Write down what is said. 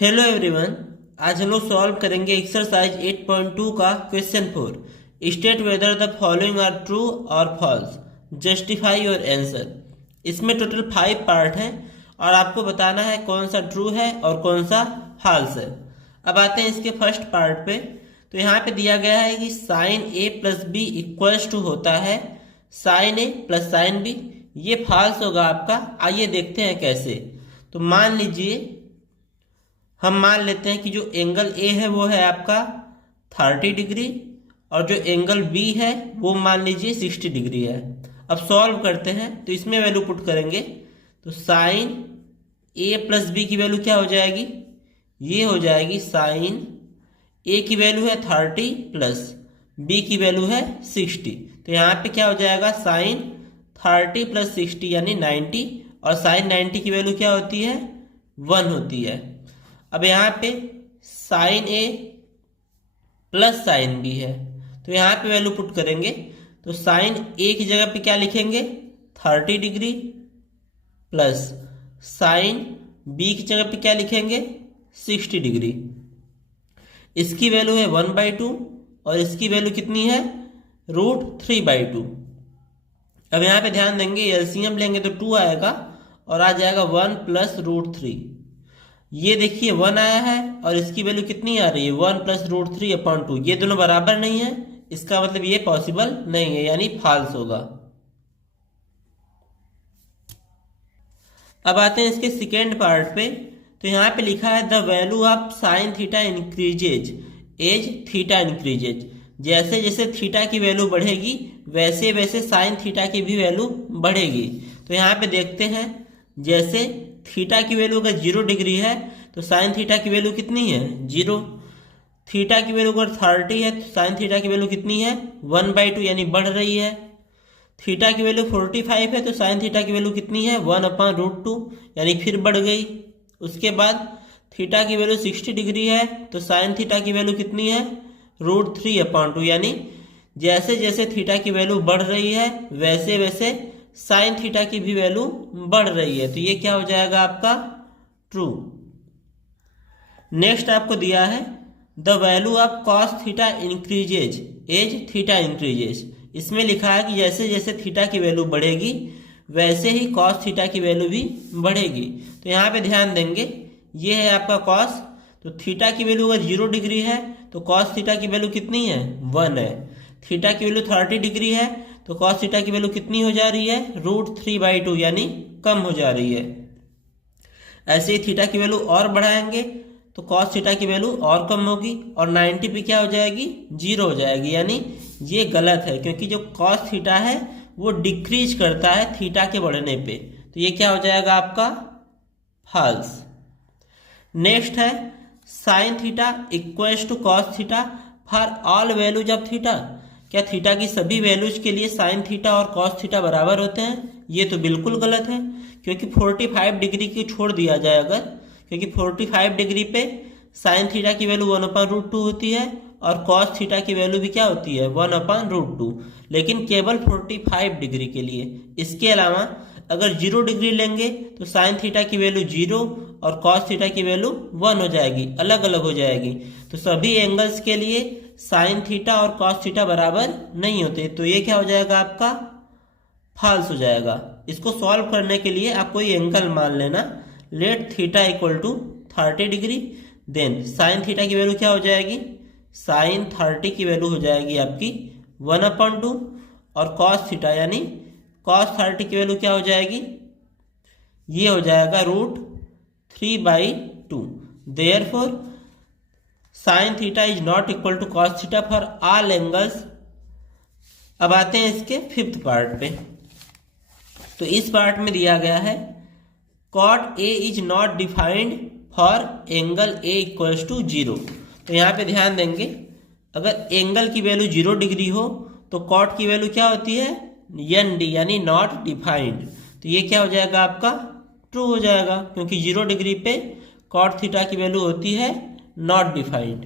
Hello everyone. आज हम लोग सॉल्व करेंगे एक्सरसाइज 8.2 का question 4। State whether the following are true और फॉल्स, जस्टिफाई योर आंसर। इसमें टोटल 5 पार्ट हैं और आपको बताना है कौन सा ट्रू है और कौन सा फॉल्स है। अब आते हैं इसके फर्स्ट पार्ट पे। तो यहाँ पे दिया गया है कि sine A plus B equals to होता है sine A plus sine B. ये फॉल्स होगा आपका। आइए देखते हैं कैसे। तो मान लीजिए, हम मान लेते हैं कि जो एंगल ए है वो है आपका 30 डिग्री और जो एंगल बी है वो मान लीजिए 60 डिग्री है। अब सॉल्व करते हैं तो इसमें वैल्यू पुट करेंगे तो साइन ए प्लस बी की वैल्यू क्या हो जाएगी, ये हो जाएगी साइन ए की वैल्यू है 30 प्लस बी की वैल्यू है 60। तो यहाँ पे क्या हो जाएगा, साइन 30 प्लस 60 यानी 90 और साइन 90 की वैल्यू क्या होती है, 1 होती है। अब यहाँ पे sign A plus sine B है तो यहाँ पे वैल्यू पुट करेंगे तो साइन ए की जगह पे क्या लिखेंगे 30 डिग्री प्लस साइन बी की जगह पे क्या लिखेंगे 60 डिग्री। इसकी वैल्यू है 1/2 और इसकी वैल्यू कितनी है √3/2। अब यहाँ पे ध्यान देंगे, एलसीएम लेंगे तो 2 आएगा और आ जाएगा 1 प्लस √3। ये देखिए 1 आया है और इसकी वैल्यू कितनी आ रही है 1 प्लस √3/2। ये दोनों बराबर नहीं है, इसका मतलब ये पॉसिबल नहीं है, यानी फॉल्स होगा। अब आते हैं इसके सेकेंड पार्ट पे। तो यहाँ पे लिखा है the value of sine theta increases as theta increases. जैसे जैसे थीटा की वैल्यू बढ़ेगी वैसे वैसे साइन थीटा की भी वैल्यू बढ़ेगी। तो यहाँ पे देखते हैं, जैसे थीटा की वैल्यू अगर 0 डिग्री है तो साइन थीटा की वैल्यू कितनी है 0। थीटा की वैल्यू अगर 30 है तो साइन थीटा की वैल्यू कितनी है 1/2 यानी बढ़ रही है। थीटा की वैल्यू 45 है तो साइन थीटा की वैल्यू कितनी है 1/√2 यानी फिर बढ़ गई। उसके बाद थीटा की वैल्यू 60 डिग्री है तो साइन थीटा की वैल्यू कितनी है √3/2 यानी जैसे जैसे थीटा की वैल्यू बढ़ रही है वैसे वैसे साइन थीटा की भी वैल्यू बढ़ रही है। तो ये क्या हो जाएगा आपका ट्रू। नेक्स्ट आपको दिया है the value of cos theta increases as theta increases. इसमें लिखा है कि जैसे जैसे थीटा की वैल्यू बढ़ेगी वैसे ही कॉस थीटा की वैल्यू भी बढ़ेगी। तो यहाँ पे ध्यान देंगे, ये है आपका कॉस। तो थीटा की वैल्यू अगर 0 डिग्री है तो कॉस थीटा की वैल्यू कितनी है 1 है। थीटा की वैल्यू 30 डिग्री है तो कॉस थीटा की वैल्यू कितनी हो जा रही है √3/2 यानी कम हो जा रही है। ऐसे ही थीटा की वैल्यू और बढ़ाएंगे तो कॉस थीटा की वैल्यू और कम होगी और 90 पे क्या हो जाएगी 0 हो जाएगी। यानी ये गलत है क्योंकि जो कॉस थीटा है वो डिक्रीज करता है थीटा के बढ़ने पे। तो ये क्या हो जाएगा आपका फॉल्स। नेक्स्ट है sine theta equals to cos theta for all values of theta. क्या थीटा की सभी वैल्यूज के लिए साइन थीटा और कॉस थीटा बराबर होते हैं? ये तो बिल्कुल गलत है क्योंकि 45 डिग्री की छोड़ दिया जाए अगर, क्योंकि 45 डिग्री पे साइन थीटा की वैल्यू 1/√2 होती है और कॉस थीटा की वैल्यू भी क्या होती है 1/√2, लेकिन केवल 45 डिग्री के लिए। इसके अलावा अगर 0 डिग्री लेंगे तो साइन थीटा की वैल्यू 0 और कॉस थीटा की वैल्यू 1 हो जाएगी, अलग अलग हो जाएगी। तो सभी एंगल्स के लिए साइन थीटा और कॉस थीटा बराबर नहीं होते। तो ये क्या हो जाएगा आपका फॉल्स हो जाएगा। इसको सॉल्व करने के लिए आप कोई एंगल मान लेना, let theta equal to 30 degree. Then sine theta की वैल्यू क्या हो जाएगी, साइन 30 की वैल्यू हो जाएगी आपकी 1/2 और कॉस थीटा यानी कॉस 30 की वैल्यू क्या हो जाएगी, ये हो जाएगा √3/2। Therefore sine theta is not equal to cos theta for all angles. अब आते हैं इसके फिफ्थ पार्ट पे। तो इस पार्ट में दिया गया है cot A is not defined for angle A equals to 0। तो यहाँ पे ध्यान देंगे, अगर एंगल की वैल्यू 0 डिग्री हो तो कॉट की वैल्यू क्या होती है ND यानी नॉट डिफाइंड। तो ये क्या हो जाएगा आपका ट्रू हो जाएगा क्योंकि 0 डिग्री पे कॉट थीटा की वैल्यू होती है नॉट डिफाइंड।